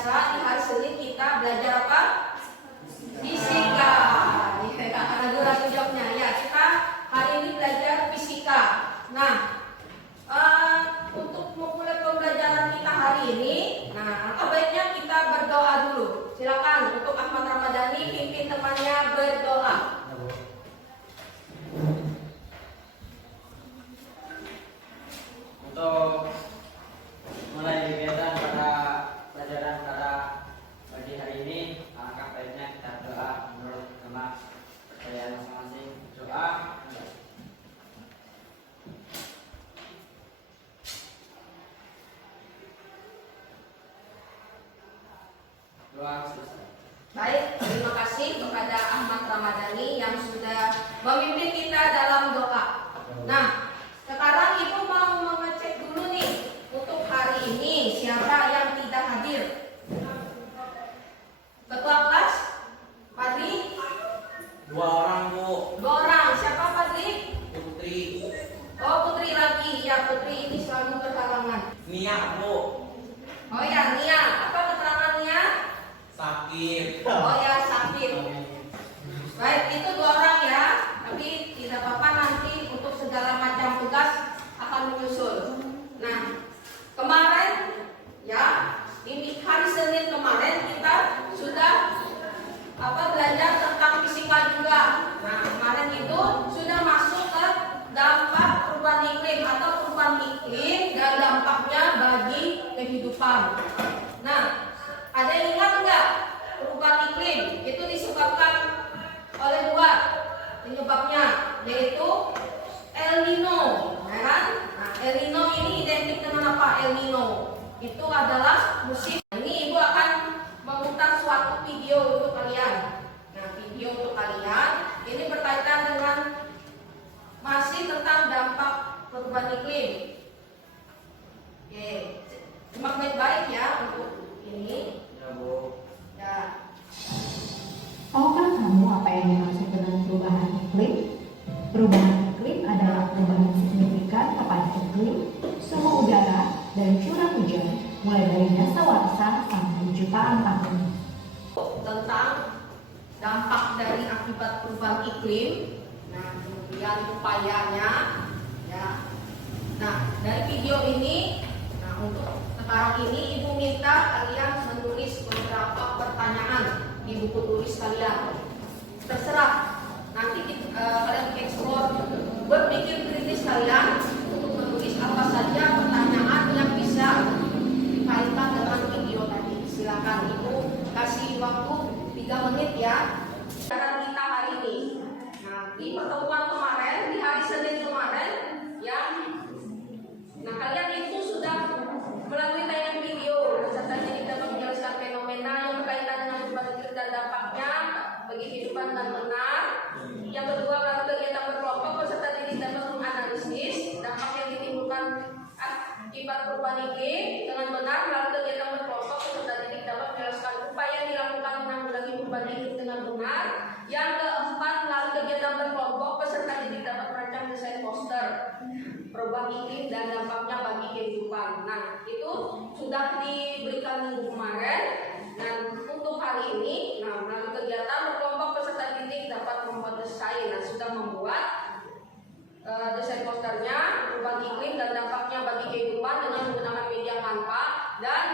biasa di hari Senin kita belajar apa? Fisika. Ya, ragu-ragu jawabnya. Ya, kita hari ini belajar fisika. Nah, untuk memulai pembelajaran kita hari ini, nah, apa baiknya kita berdoa dulu. Silakan untuk Ahmad Ramadhani pimpin temannya berdoa. Untuk mulai kegiatan pada pelajaran pada pagi hari ini, alangkah baiknya kita berdoa menurut tema percayaan masing-masing. Doa. Doa selesai. Baik, terima kasih kepada Ahmad Ramadhani yang sudah memimpin kita dalam doa. Nah, sekarang Ibu mau mengecek dulu nih untuk hari ini siapa yang tidak hadir. Ketua kelas, Fadli? 2 orang, Bu. 2 orang, siapa Fadli? Putri. Oh, Putri lagi. Ya, Putri ini selalu berhalangan. Nia, Bu. Oh ya, Nia. Apa keterangan Nia? Sakit. Oh ya, sakit. Baik, itu 2 orang ya. Tapi tidak apa-apa, nanti untuk segala macam tugas akan menyusul. Nah, kemarin ya, ini hari Senin kemarin kita sudah belajar tentang fisika juga. Nah, kemarin itu sudah masuk ke dampak perubahan iklim atau perubahan iklim dan dampaknya bagi kehidupan. Nah, ada yang ingat enggak? Perubahan iklim itu disebabkan oleh 2 penyebabnya, yaitu El Nino, ya kan? Nah, El Nino ini identik dengan apa? El Nino itu adalah musim. Ini Ibu akan memutar suatu video untuk kalian. Nah, video untuk kalian ini berkaitan dengan masih tentang dampak perubahan iklim. Oke, simak baik-baik ya untuk ini. Ya, Bu. Ya. Tahukah kamu apa yang dimaksud dengan perubahan iklim? Perubahan iklim adalah perubahan signifikan kepada iklim, suhu udara, dan curah hujan, mulai dari dasawarsa sampai jutaan tahun. Tentang dampak dari akibat perubahan iklim, nah kemudian upayanya, ya. Nah, dari video ini, nah untuk sekarang ini Ibu minta kalian menulis beberapa pertanyaan di buku tulis kalian. Terserah, nanti kalian explore, berpikir kritis kalian untuk menulis apa saja pertanyaan yang bisa dikaitkan dengan video tadi. Silakan Ibu kasih waktu 3 menit ya. Cara kita hari ini. Nah, di pertemuan kemarin, di hari Senin kemarin, ya. Nah, kalian itu sudah melalui tayangan video serta jadi dapat menjelaskan fenomena yang berkaitan dengan perubahan iklim dan dampaknya bagi kehidupan dan benar. Yang kedua, melalui kegiatan berkelompok peserta didik dapat menganalisis dampak yang ditimbulkan akibat perubahan iklim dengan benar. Melalui kegiatan berkelompok peserta didik dapat menjelaskan upaya yang dilakukan menanggulangi perubahan iklim dengan benar. Yang keempat, melalui kegiatan berkelompok peserta didik dapat merancang desain poster perubahan iklim dan dampaknya bagi kehidupan. Nah, itu sudah diberikan minggu kemarin. Dan untuk hari ini, nah melalui kegiatan berkelompok peserta didik dapat membuat desain. Nah, sudah membuat desain posternya perubahan iklim dan dampaknya bagi kehidupan dengan menggunakan media Canva, dan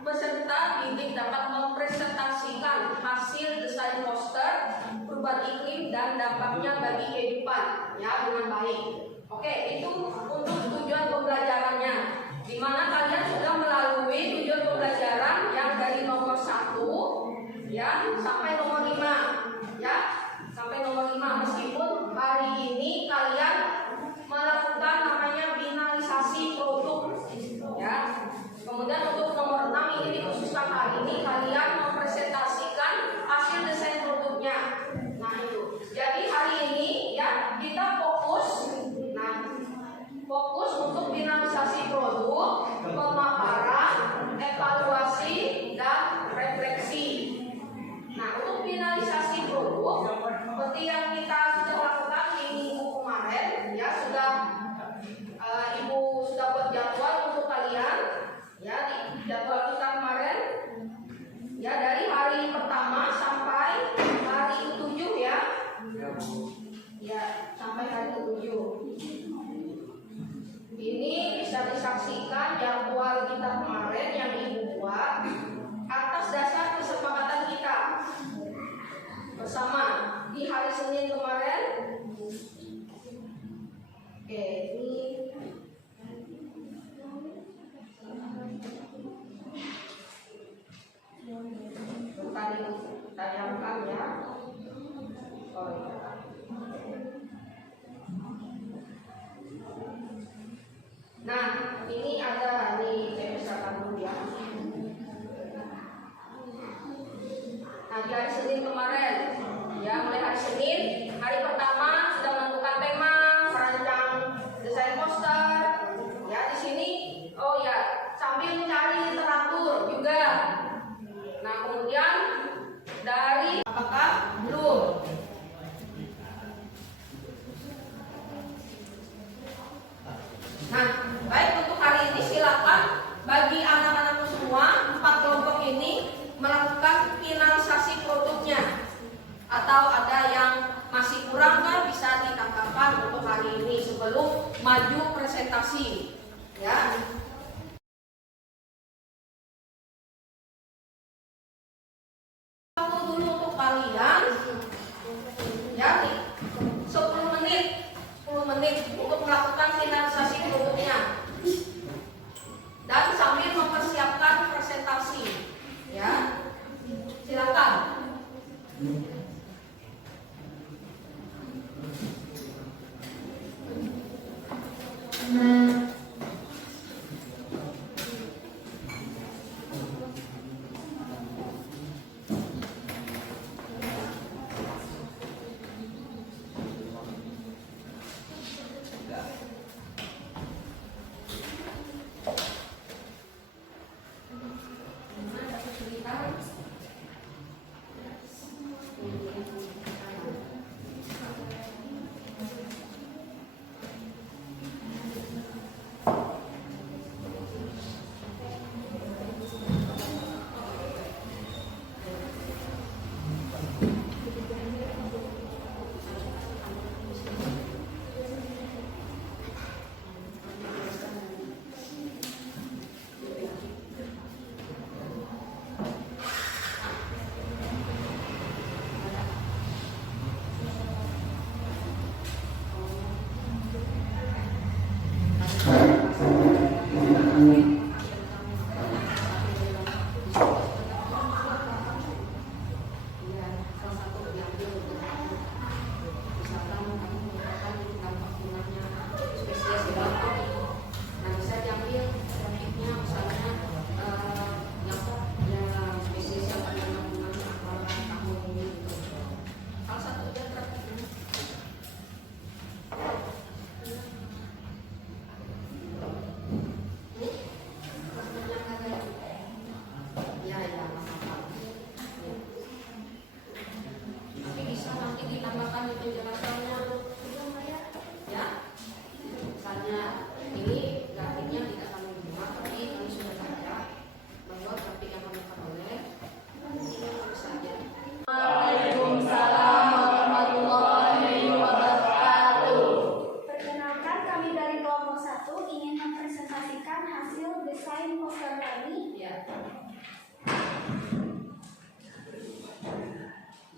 peserta didik dapat mempresentasikan hasil desain poster perubahan iklim dan dampaknya bagi kehidupan ya dengan baik. Oke, itu untuk tujuan pembelajarannya, di mana kalian sudah melalui tujuan pembelajaran yang dari nomor 1 ya sampai nomor 5 ya, sampai nomor 5. Meskipun hari ini kalian melakukan namanya finalisasi produk ya. Kemudian untuk nomor 6 ini dikhususkan hari ini kalian mempresentasikan hasil desain produknya. Nah, itu. Jadi hari ini ya kita fokus untuk finalisasi produk jadwal kita kemarin yang Ibu buat atas dasar kesepakatan kita bersama di hari Senin kemarin. Oke, ini tadi tayangkan ya. Oh iya. Nah, ini ada di misalkan dulu ya. Nah, di hari Senin kemarin, ya mulai hari Senin, hari pertama sudah menentukan tema, merancang desain poster. Ya di sini, oh ya, sambil mencari literatur juga. Nah, kemudian dari apakah belum? Nah, baik untuk hari ini silakan bagi anak-anakku semua 4 kelompok ini melakukan finalisasi produknya. Atau ada yang masih kurang kan bisa ditangkapkan untuk hari ini sebelum maju presentasi. Ya. Waktu dulu untuk kalian ya 10 menit untuk melakukan finalisasi produknya dan sambil mempersiapkan presentasi ya. Silakan.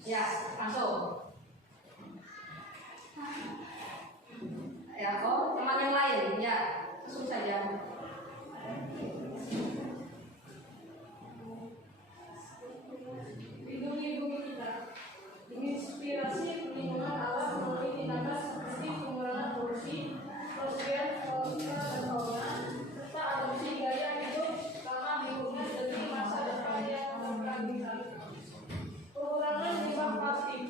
Ya, langsung. Ya, oh, teman yang lain, ya, langsung saja. Lindungi kita. Inspirasi perlindungan alam melalui tindakan seperti pengurangan polusi, kebersihan ekosistem dan fauna, serta adopsi gaya hidup ramah lingkungan demi masa depan yang berkelanjutan. Pengurangan limbah plastik.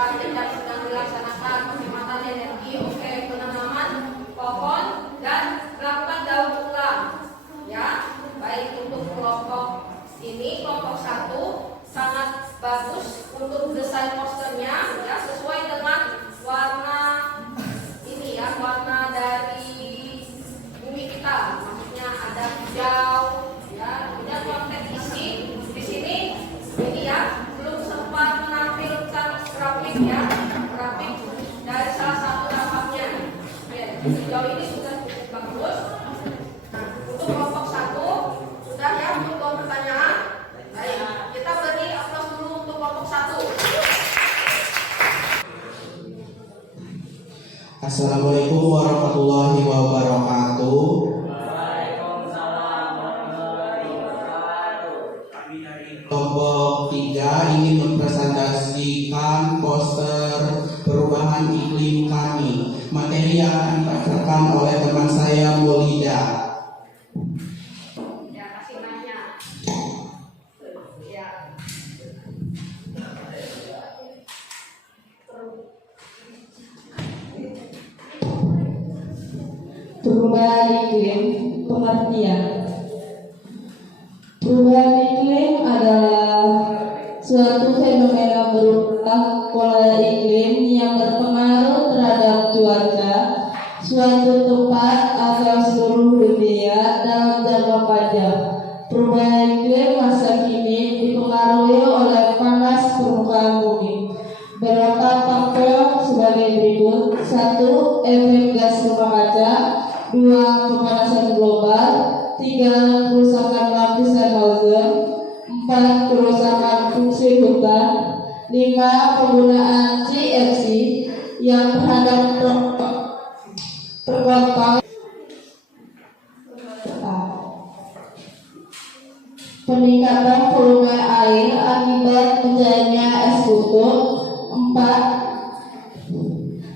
penting dan sedang dilaksanakan penghematan energi, oke, penanaman pohon dan melakukan daur ulang. Ya, baik untuk kelompok ini, kelompok 1 sangat bagus untuk desain posternya, ya, sesuai dengan warna ini ya, warna dari bumi kita. Maksudnya ada hijau, ya, kemudian konteks isi di sini ini ya, belum sempat menampilkan grafik ya, grafik dari salah satu dapatnya. Ya, hijau ini sudah cukup bagus. Nah, untuk kelompok 1 sudah ya, untuk pertanyaan. Baik, kita beri aplaus dulu untuk kelompok 1. Assalamualaikum warahmatullahi wabarakatuh. Waalaikumsalam warahmatullahi wabarakatuh. Kami dari Kelompok 3 ingin mempresentasikan poster perubahan iklim kami. Materi yang akan dibacakan oleh teman saya Maulida. Ya, kasih nanya. Ya. Perubahan iklim, pengertian. Perubahan iklim adalah suatu fenomena berubah pola iklim yang berpengaruh terhadap cuaca suatu tempat atau seluruh dunia dalam jangka panjang. Perubahan iklim masa kini dipengaruhi oleh panas permukaan bumi. Beberapa faktor sebagai berikut: 1. Efek gas rumah kaca, 2. Pemanasan global, 3. Kerusakan lapisan ozon, 4. Kerusakan fungsi hutan, 5. Penggunaan CFC yang terhadap perkotaan, peningkatan volume air akibat mencairnya es kutub, 4.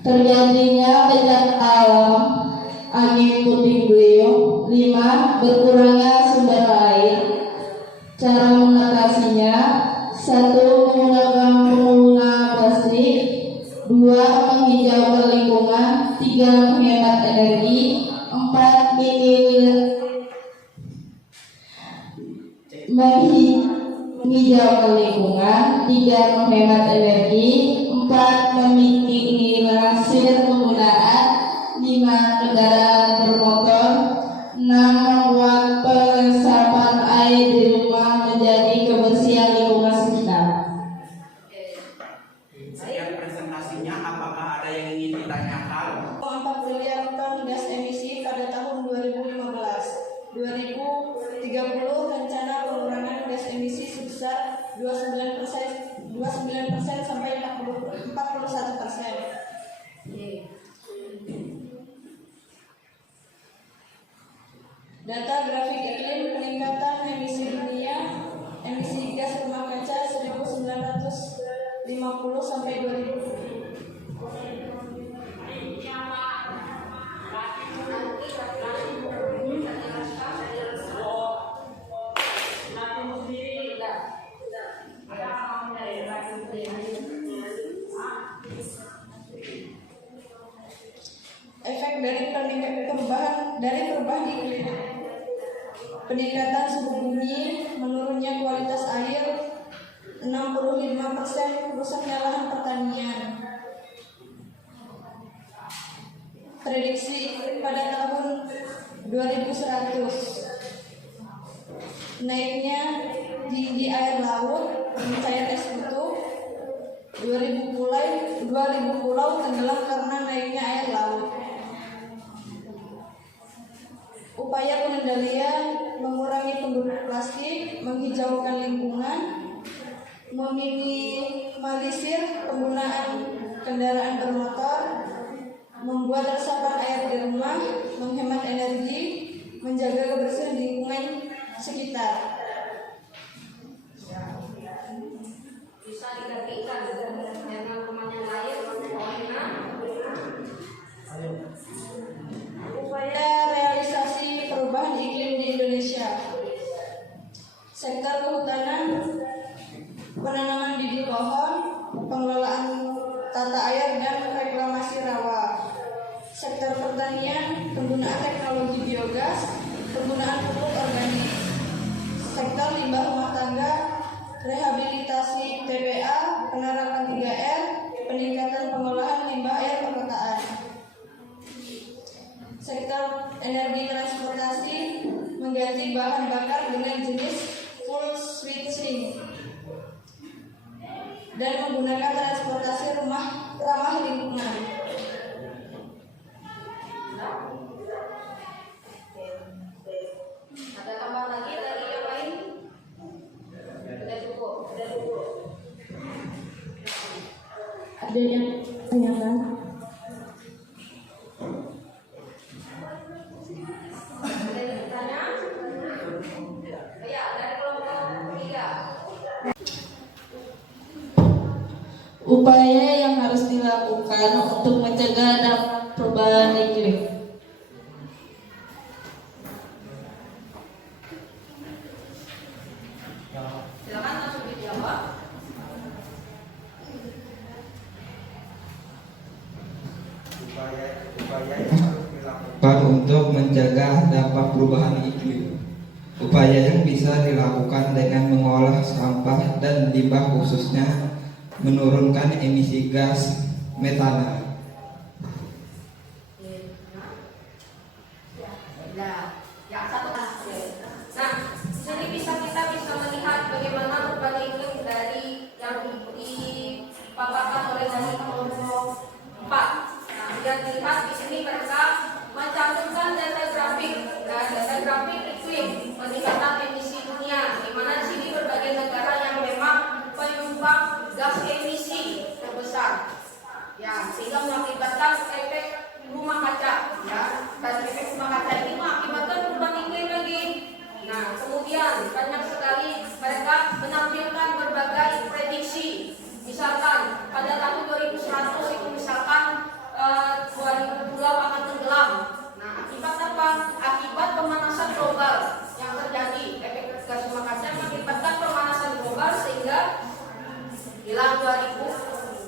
Terjadinya bencana alam, angin puting beliung, 5. Berkurangnya sumber air. Cara mengatasinya: 1. Menggunakan penggunaan plastik, 2. Menghijaukan lingkungan, 3. Menghemat energi, 4. menghijaukan lingkungan, 3. Menghemat energi, 4. Meminimalisir penggunaan, 5. Kendaraan bermotor, 6. Membuat pengesapan air di rumah menjadi kebersihan lingkungan sekitar. sekian presentasinya. Apakah ada yang ingin ditanyakan? 4 miliar ton gas emisi pada tahun 2015. 2030 rencana pengurangan gas emisi sebesar 29% sampai 41%. Data grafik iklim peningkatan emisi dunia, emisi gas rumah kaca 1950 sampai 2000. Efek dari perubahan iklim: peningkatan suhu bumi, menurunnya kualitas air, 65% rusaknya lahan pertanian. Prediksi iklim pada tahun 2100: naiknya tinggi air laut, mencair es kutub, 2000 pulau tenggelam karena naiknya air laut. Upaya pengendalian: mengurangi penggunaan plastik, menghijaukan lingkungan, meminimalisir penggunaan kendaraan bermotor, membuat resapan air di rumah, menghemat energi, menjaga kebersihan lingkungan sekitar. Bisa digantikan dengan rumahnya lain, Upaya realisasi perubahan iklim di Indonesia: sektor kehutanan, penanaman bibit pohon, pengelolaan rawa. Sektor pertanian, penggunaan teknologi biogas, penggunaan pupuk organik. Sektor limbah rumah tangga, rehabilitasi TPA, penerapan 3R, peningkatan pengolahan limbah air perkotaan. Sektor energi transportasi, mengganti bahan bakar dengan jenis fuel switching dan menggunakan transportasi ramah lingkungan. Ada tambahan lagi dari yang lain? Sudah cukup. Ada yang tanyakan? Ada yang bertanya? Ya, dari kelompok 3. Upaya yang harus dilakukan untuk mencegah dampak perubahan iklim. Silakan langsung dijawab. Untuk mencegah dampak perubahan iklim. Upaya yang bisa dilakukan dengan mengolah sampah dan limbah, khususnya menurunkan emisi gas metana. Nah, yang satu lagi. Nah, jadi kita bisa melihat bagaimana perubahan iklim dari yang dipaparkan oleh dari kelompok 4. Nah, yang dilihat di sini mereka mencantumkan data grafik iklim peningkatan emisi dunia, di mana di sini berbagai negara yang memang penyumbang gas emisi terbesar, ya, sehingga mengakibatkan efek rumah kaca, ya, dan efek rumah kaca ini mengakibatkan perubahan iklim lagi. Nah, kemudian banyak sekali mereka menampilkan berbagai prediksi, misalkan pada tahun 2100 itu misalkan 2000 pulau akan tenggelam. Nah, akibat apa? Akibat pemanasan global yang terjadi, efek gas rumah kaca mengakibatkan pemanasan global sehingga hilang 2000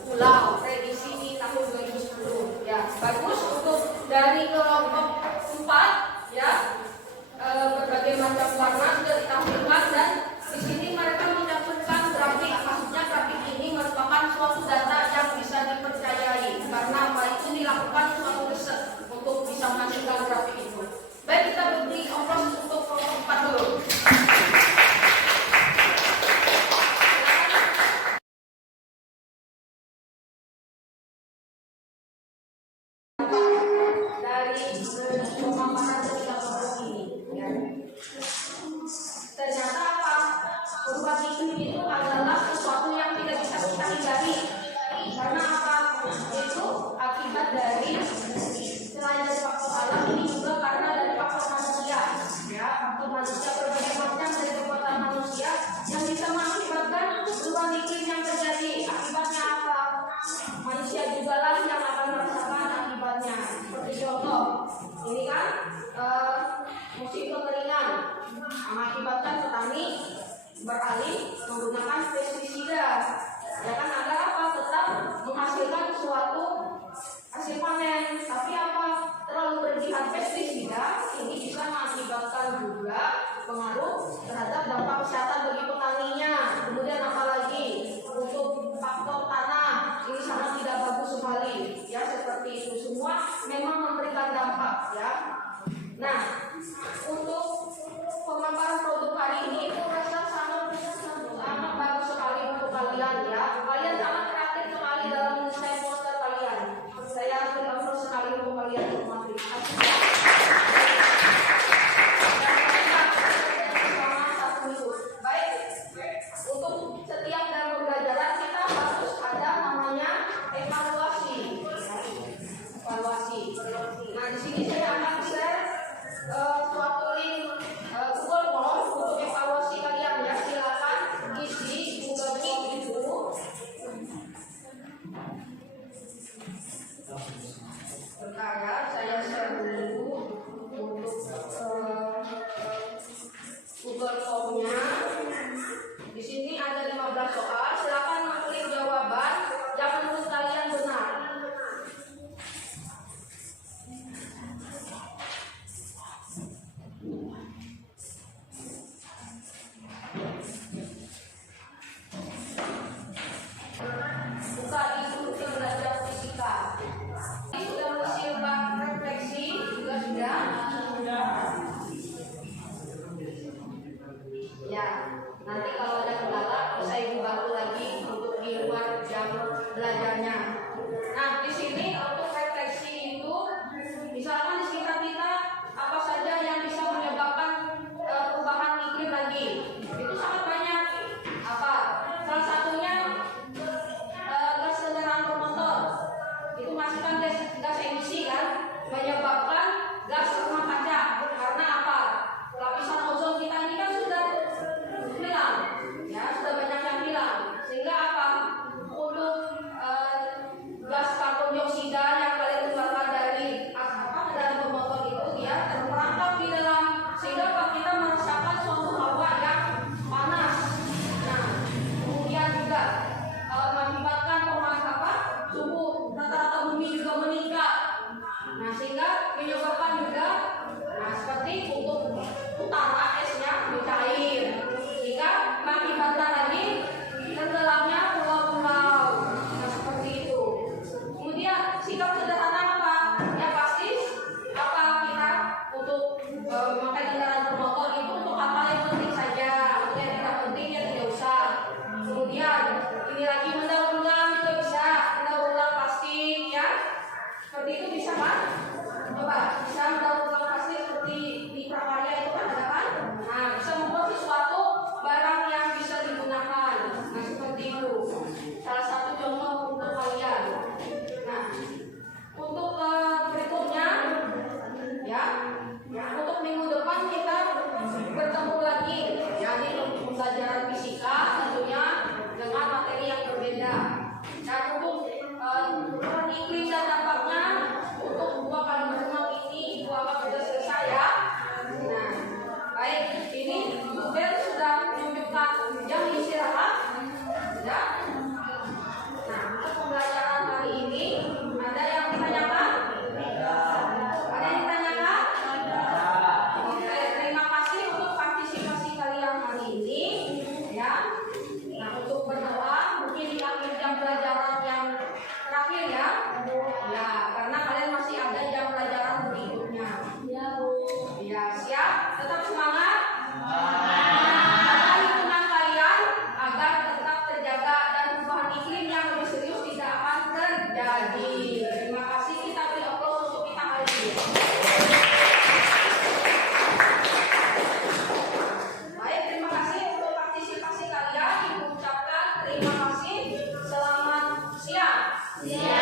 pulau. Prediksi di tahun 2010. Ya, bagus untuk dari kelompok 4, ya. Berbagai macam warna sudah ditampilkan dan di sini mereka mencantumkan grafik. Maksudnya grafik ini merupakan suatu data yang bisa dipercayai karena apa, itu dilakukan suatu riset untuk bisa menghasilkan grafik itu. Baik, kita beri ongkos untuk kelompok 4 dulu. Dari pemaparan dari kelompok ini, ya. Ternyata apa? Perubahan iklim itu adalah sesuatu yang tidak bisa kita hindari. Karena apa? Itu akibat dari selain dari faktor alam, ini juga karena dari faktor manusia, ya. Faktor manusia berbagai macam dari perbuatan manusia yang bisa mengakibatkan perubahan iklim yang terjadi. Akibatnya apa? Manusia juga lah yang akan merasakan akibatnya. Seperti contoh, ini kan musim kekeringan mengakibatkan petani beralih menggunakan pestisida. Ya kan, agar apa? Tetap menghasilkan suatu hasil panen. Tapi apa? Terlalu berlebihan pestisida ini bisa mengakibatkan juga pengaruh terhadap dampak kesehatan bagi petaninya. Kemudian apalagi untuk faktor tanah, ini sangat tidak bagus sekali. Ya, seperti itu semua memang memberikan dampak, ya. Nah, untuk pemaparan produk hari ini itu rasa sangat bagus sekali untuk kalian, ya. Kalian sangat kreatif sekali dalam mendesain poster kalian. Saya berterima sekali untuk kalian semua. Terima kasih. Baik, untuk setiap dalam pembelajaran kita harus ada namanya evaluasi. Nah, di sini saya akan share suatu link Google Form untuk evaluasi kalian, ya. Silakan isi Google Form itu. Bentar ya, saya share dulu. Siap.